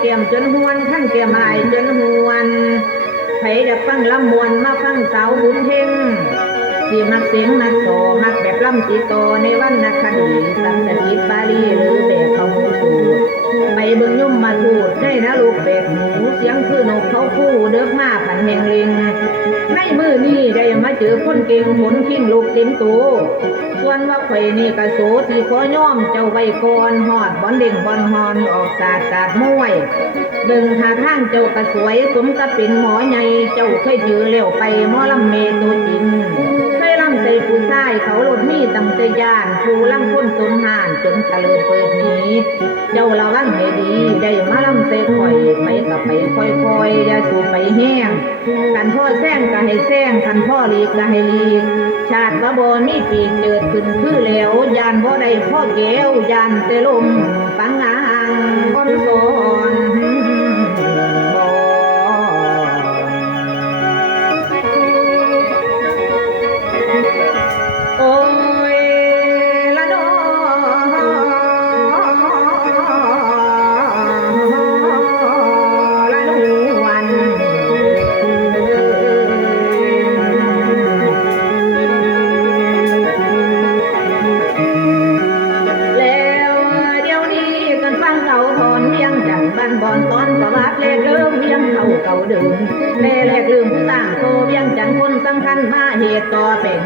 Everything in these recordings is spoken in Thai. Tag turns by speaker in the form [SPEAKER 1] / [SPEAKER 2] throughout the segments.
[SPEAKER 1] เตรียมจนหวนขั้นแก้มหายจนหวนไผดับฟังลำมวนมาฟังสาวบุญเฮงที่มักเสียงนักโตมักแบบลำจีโตในวันนักคดีสันสกิตบาลีหรือแบบเขาหมูสูตรไปเบิ่งยุ่มมาทูดได้นะลูกเบ็ดหมูเสียงคือนกเขาคู่เดิกมาผันแหงลิง ในมือนี้ได้มาเจอคนเก่งผลขิ้งลูกเต็มตัวส่วนว่าข่นี่กระโสที่ขอย่อมเจ้าไว้ก่อนหอดบอนเด่งบอนฮอนออกจากกาดมวยเบิ่งท่าทางเจ้ากระสวยสมกับเป็นหมอใหญ่เจ้าเคยเจอแล้วไปหมอลำเมตัวจริงเคยลำใส่ผู้ชายเขาหลดมีตั้งแต่ย่านผู้ลำคนสนหานจนเจริญเปิดนีเจ้าระวังให้ดีได้มาลำใส่ข่อยไปกับไปค่อยๆอย่าสูบไปแห้ กันพ่อแซงก็ให้แซงกันพ่อหลีกก็ให้หลีกชาติว่าบ่มีปีกเกิดขึ้นคือแล้วยานบ่ได้พ่อแก้วยานเตลมปังงางบอนสอน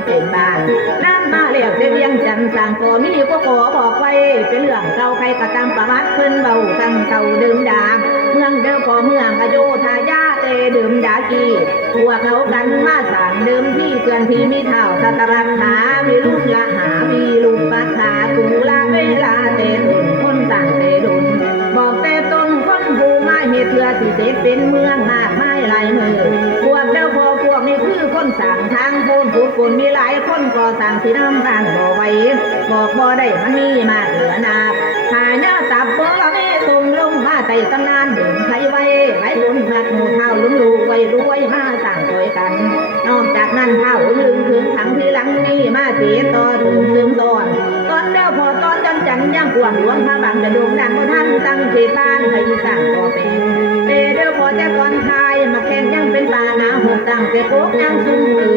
[SPEAKER 1] เป็นเป็นบ้านน้ำมาแล้วแต่เวียงจันสร้างก็มีก็ขอบอกไว้ เป็นเรื่องเก่าใครก็ตามประวัติเพิ่นเบาตั้งเก่าเดิมดา เมืองเดิมพอเมืองอโยธายาเตเดิมดากีพวกเขากันมาสร้างเดิมที่เกินที่มีเท่าสตรักษาวิรุณละหาวีลูกปัสสากุลาเวลาเตตุนคนต่างเตดุนบอกแต่ต้นคนผู้มาเหตุเพื่อสิเสร็จเป็นเมืองมา กคนมีหลายคนก็สั่งสิน้ำตางบ่ไหวบอกบ่ได้มันมีมากเหลือนาหาญาตับเบอละนี่ตรงลงมาไต่ตำนานเดินไทไว้ไหลบุญพัดหมู่เท่าลุงลูกไว้รวยมาสั่งช่วยกัน นอกจากนั้นเท่าลืมถึงขังที่หลังนี่มาเสียต่อถึงซึมตอนตอนเดียวพอตอนจันจันย่างกวางหลวงพระบางจะโด่งดังเพระท่านตั้งเขตบ้านพยสั่งต่อเป็นเดียวพอแต่ก่อนทายมาแข่งยังเป็นป่าหนาหกตั้งแต่โคกยังซุ่ม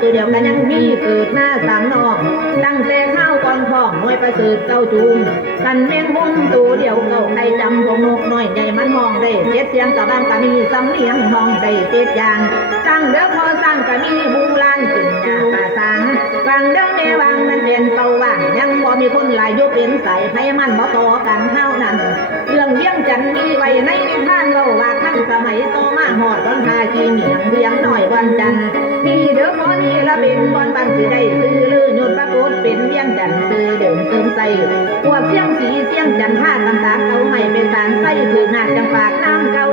[SPEAKER 1] ควยควยตัวเดียวกันยังมีเกิดหน้าสามนอง ตั้งแต่เท่าก่อนพ่องน้อยประเสริฐเก้าจูมกันแมงมุมตัวเดียวเก่าใครจำพงนกน้อยใหญ่มันหองได้เจ็ดเสียงกับบ้างก็มีสำเนียงหองได้เจ็ดอย่างตั้งเด้อพอสร้างก็มีบูรานขึ้นยาป่าสังฟังเด้อแม่วังมันเป็นเป่าว่างยังบ่มีคนหลายยกเป็นใส่ไผมันบ่ต่อกันเท่านั้นเรื่องเลี้ยงจันทีไว้ในนิทานเล่าว่า สมัยโตมาหอดวันพาชีเมียงเลี้ยงหน่อยวันจันทร์นี่เด้อพอนี่ละเป็นบอนบันสิได้ซื้อลือหยุดปรากฏเป็นเลี้ยงจันทร์ซื้อเดิมเติมใส่ขวบเสียงสีเสียงจันทร์ท่าต่างๆเอาให้เป็นสารใส่ถือหนาจังปากน้ำเก่า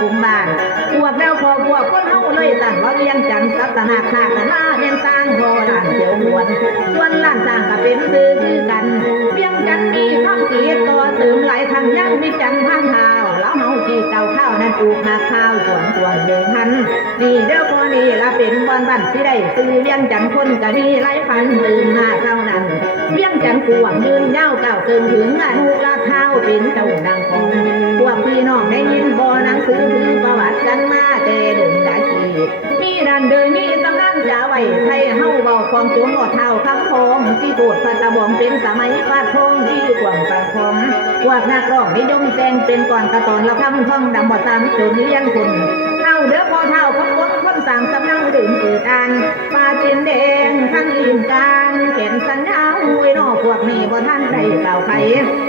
[SPEAKER 1] อยเป็นกุมบ้านพวกแล้วพอพวกคนเฮาเลยตั้งว่าเวียงจันทร์สัตนาคาตนาเรียนสร้างพอหลานเจียวหวนส่วนหลานสร้างก็เป็นซื้อคือกันเวียงจันทร์มีข้ามกีต่อเสริมหลายทางยังมีจันทร์พังเท้าแล้วเฮาที่เก่าข้าวนั้นปลูกหาข้าวสวนสวนเดิมพันนี่เด้อพอนี่ละเป็นวันบันสิได้ซื้อเวียงจันทร์คนก็มีหลายพันตื่นมาเท่านั้นเวียงจันทร์กวงยืนยาวเก่าเกินถึงอนุราเท้าเป็นเจ้าดังของ วกพี่น้องได้ยินบ่หนังสือถือประวัติกันมาแต่เดิมดาจีมีดันเดินมีตำนานจะไว้ไทยเฮาเบาความจงหอดเท้าคำพองที่โบสถ์พระตะบองเป็นสมัยฟาดพงที่กว่างปากคองพวกนักร้องไม่ยงแจงเป็นก่อนกระตอนละคำท่องดำบ่ซ้ำจนเลี้ยงคนเท้าเด้อพอเท่าขบวนคน สามสำเนาดื่มเกิดอ่านปลาจีนแดงทั้งอินการเขียนสัญญาหวยนอพวกนี้บ่ท่านได้กล่าวไข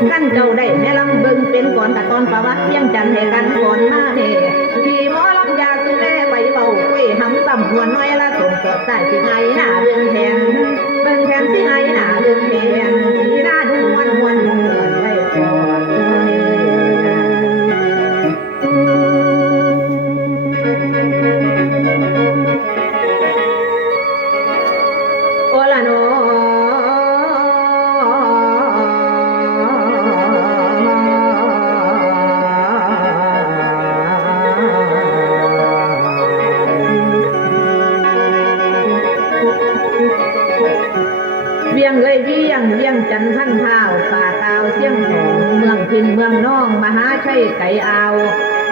[SPEAKER 1] ขั้นเจ้าได้แม่ลำเบิงเป็นก่อนกระตอนประวัติเพียงจันให้กันก่อนมาเน่ที่หมอลำยาสุแลไปเบาคุยหำต่ำหัวน้อยละสมสดใส่สิไงหน้าเบิ่งแทนเบิ่งแทนสิไงหน้าเบิ่งแทน ยงของเมืองพินเมืองน้อง มหาชัยไก่อาว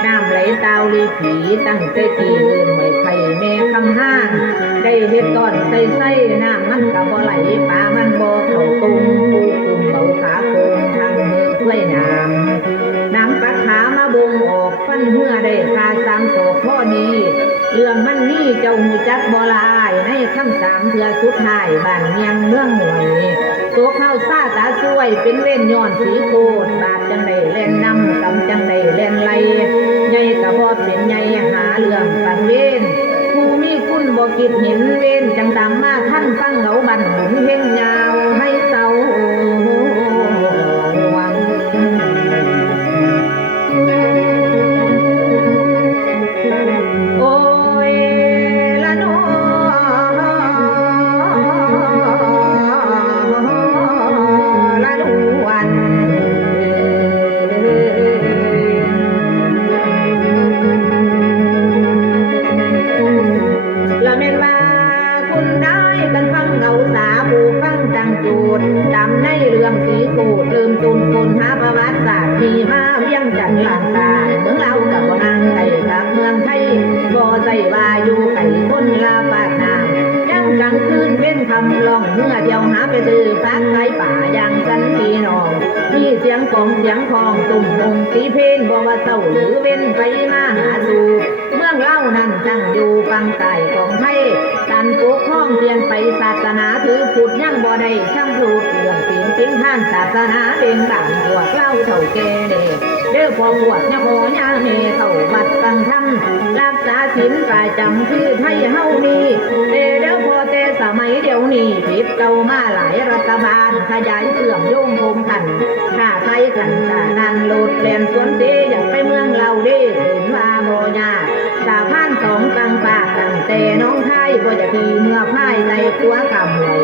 [SPEAKER 1] น้ำไหลตาวลีผีตั้งแต่กี่ลืมไม่ไผ่แม่คำห้าง ได้เฮ็ดก้อนใส่ใส่น้ำมันก็บ่ไหลปลามันบ่เข้าตุงปูกุมเบาขาโกงทางมือช่วยน้ำน้ำปัดขามาบงออกฟันเมื่อได้คาสามโศกข้อนี้เรื่องมันนี่เจ้าหูจักบ่ลายในคำสามเทือสุดท้ายบ้านเมียงเมืองหน่วย ตัวเข้าซาตาช่วยเป็นเว้นย้อนสีโคตรบาปจังได้เล่นนำกำจังได้เล่นไล่ใหญ่กะบ่เป็นใหญ่หาเรื่องปันเว้นผู้มีคุณบ่กิดเห็นเว้นจังตามมาท่านฟังเหงาบันหมุนเฮงยา องเมื่อเที่ยวหาไปซื้อฟักไก่ป่าอย่างกันพี่น้องมีเสียงกองเสียงคองตุ่มหงสีเพนบ่ว่าเศร้าหรือเว้นไปมาหาสู่เมืองเล่านั้นตั้งอยู่ฝั่งใต้ของไทยการปกครองเปลี่ยนไปศาสนาถือพุทธยังบ่ได้ช่างรูดเรื่องสิ่งจริงท่านศาสนาเองต่างพวเล่าเท่าแก่เด็ก เด้อพอพวกยะโมยาเมเข้าวัดฟังธรรมรักษาศีลประจำคือไทยเฮานี่เด้อพอแต่สมัยเดี๋ยวนี้ผิดเก่ามาหลายรัฐบาลขยายเสื่อมโยงโคมขันถ้าใครขันตานันโลดแลนสวนเดอยากไปเมืองเราเด้เห็นว่าโมยาสาพานสองกลางปากตั้งแต่น้องไทยบ่จะที แต่ขัวกำไว้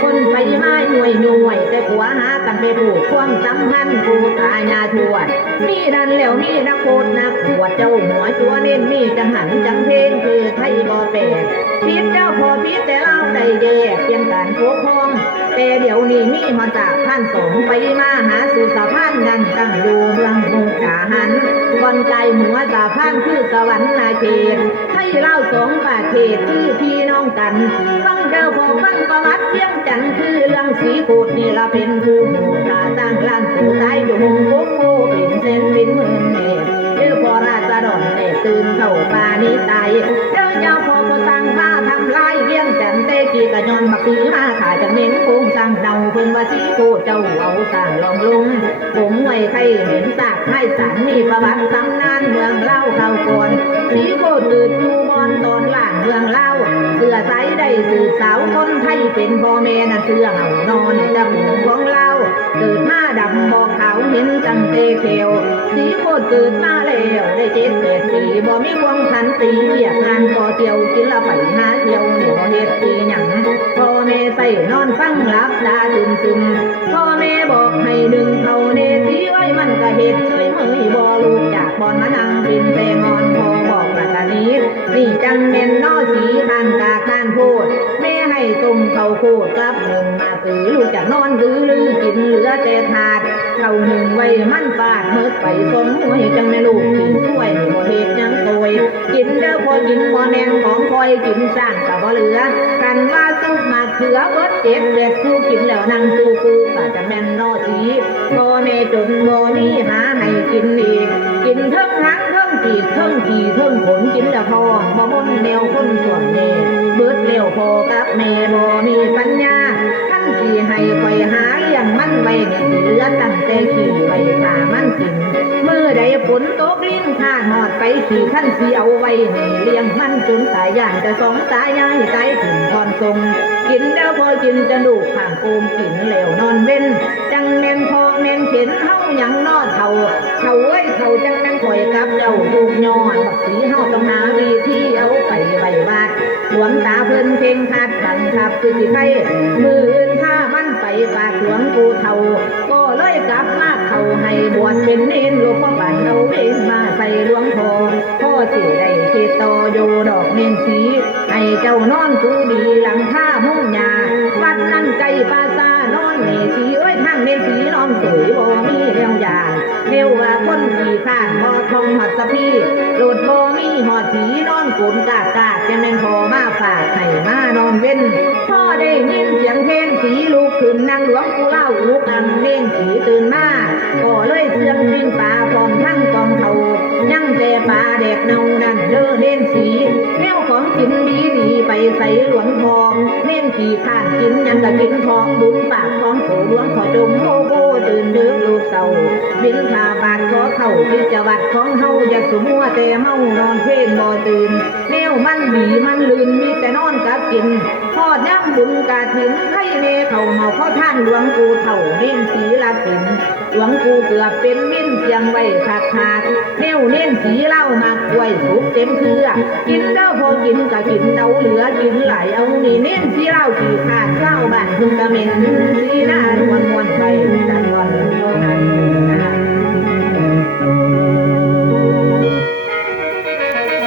[SPEAKER 1] คนไปไม้หน่วยหน่วย แต่ขัวหากันไปผูกความสัมพันธ์กูตายาทวด มีดันแล้วมีนักโคตรนักบวชเจ้าหัวจัวเน้นมีจังหันจังเพลงคือไทยบ่แปลกพิษเจ้าพอพิษแต่เล่าได้แยกเพียงการปกครอง แต่เดี๋ยวนี้มีมาจากท่านสองไปมาหาสู่สะพานกันตั้งอยู่เมืองมุกดาหัน อนไกลหัวสะพานคือสวรรค์นาเขตให้เล่าสองประเทศคือพี่น้องกัน ฟังเด้อพอฟังประวัติเพียงจันคือเรื่องสีกูดนี่ละเป็นผู้หูตาตั้งกลานสู่ตายอยู่หงโกโกเป็นเส้นเป็นหมื่นเมตรเด้อพอราษฎรแต่ตื่นเข้าป่านี้ตายเด้อเจ้าพอพอสั่งมาทำลายเวียงจันเตกี้กะยอนบักสีมาขาจะเน้นโคงสั่งเดาเพิ่นว่าสีกูดเจ้าเอาสั่งลองลงผมไว้ใครเห็นสา ให้สันมีประวัติตำนานเมืองเล่าเข้าก่อนสีโคตรเกิดอยู่บอนตอนล่างเมืองเล่าเสื้อใสได้สื่อสาวคนไทยเป็นพ่อแม่น่ะเสื้อเห่านอนจำของเราเกิดมาดำบอกขาวเห็นตั้งเตเขียวสีโคตรเกิดมาแล้วได้เจ็ดแปดปีบ่มีควงขันตีเรียกงานก่อเที่ยวกินละไปหาเที่ยวเหนี่บ่เฮ็ดปีหยังพ่อแม่ใส่นอนฟังหลับตาซึมซึมพ่อแม่บอก ให้ดึงเขาเนสีไว้มันก็เฮ็ดเฉยเมยบ่ลูกจากบอนมานังปินแต่งอนพอบอกว่าตานี้นี่จังแม่นนอสีท่านกาทานโพดแม่ให้ต้มเขาโคดกับหนึ่งมาตือลูกจากนอนดื้อลือกินเหลือแต่ถาดเขาหนึ่งไว้มันฟาดเมิดไปสมหวจังแม่ลูกกินถ้วยบ่เฮ็ดยังโตยกินเด้อพอกินบ่แนงของคอยกินสร้างก็บ่เหลือกันว่าซุปมาเขือเบิดเจ็บเด็ดกูกินแล้วนั่งจูกูก็จะแม่นนอสี พ่อแม่จนบ่มีหาให้กินอีกกินเทิงหักเทิงจีบเทิงขี่เทิงผลกินล้วทองบ่มนแนวคนส่วนเน่เบิดเร็วพอกับแม่บ่มีปัญญาท่านที่ให้คอยหาเลี้ยงมันไว้นี่สิเหลือตั้งแต่ขี่ไว้ขามันสินเมื่อใดฝนตกลิ้นข้าหอดไปขี่ท่านสิเอาไว้ให้เลี้ยงมันจนตายย่านจะสองตายายใจถึงทอนทรงกินแล้วพอกินจะดูกข้างโอมกินแล้วนอนเว้นจังแม่นพอ เข็นเฮาหยังนอเท่าเท่าเอ้ยเท่าจังแม่นข่อยกับเจ้าลูกย้อนบักสีเฮาต้องหาวิธีเอาไปไว้บาดหลวงตาเพิ่นเพ่งคัดบังคับคือสิไผมืออื่นถ้ามันไปฝากหลวงปู่เท่าก็เลยกลับมาเข้าให้บวชเป็นเนนหลวงพ่อบ้านเอาเวนมาใส่หลวงพ่อพ่อสิได้ติดต่ออยู่ดอกเนนสีให้เจ้านอนกูดีหลังท่ามุ่งยาวัดนั่นไกลปาสาทา นอนเนสีเอ้ยทางเน้นสีน้อมสวยบ่มีเลี้ยงยานเร็วว่าคนขี่ข้านพอทองหัดสะพี่โหลดบ่มีหอดสีน้อนกุนกากาจะแม่นพอมาฝากให้มานอนเว้นพ่อได้ยินเสียงเพลงสีลูกขึ้นนางหลวงกูเล่าลูกอังเพลงสีตื่นมาก็เลยเสียงพิงป่าพร้อมทั้งกองเขายังแต่ป่าเด็กเนานั่นเด้อเน้นสีแนวของกิน ใส่หลวงทอง เน้นขี่ข้านกินยังกะกินทองบุญปากของโถหลวงขอจงโมโกตื่นเด้อลูกเศร้าบินทาบาทขอเข้าที่จะวัดของเฮาอย่าสมัวแต่เมานอนเพลนบ่ตื่นแนวมันหวีมันลืนมีแต่นอนกับกินทอดย่ำบุญกาถินให้เนเขาเมาเข้าท่านหลวงกูเถ่าเน้นสี หลวงกูเกือบเป็นมิ้นเพียงไว้ขาดขาดเนวเน้นสีเหล้ามากล้วยสุกเต็มเครือกินเด้อพอกินก็กินเอาเหลือกินไหลเอานี่เน้นสีเหล้าขี่ขาดเหล้าบ้านพึ่งกระเม็นสีหน้านวล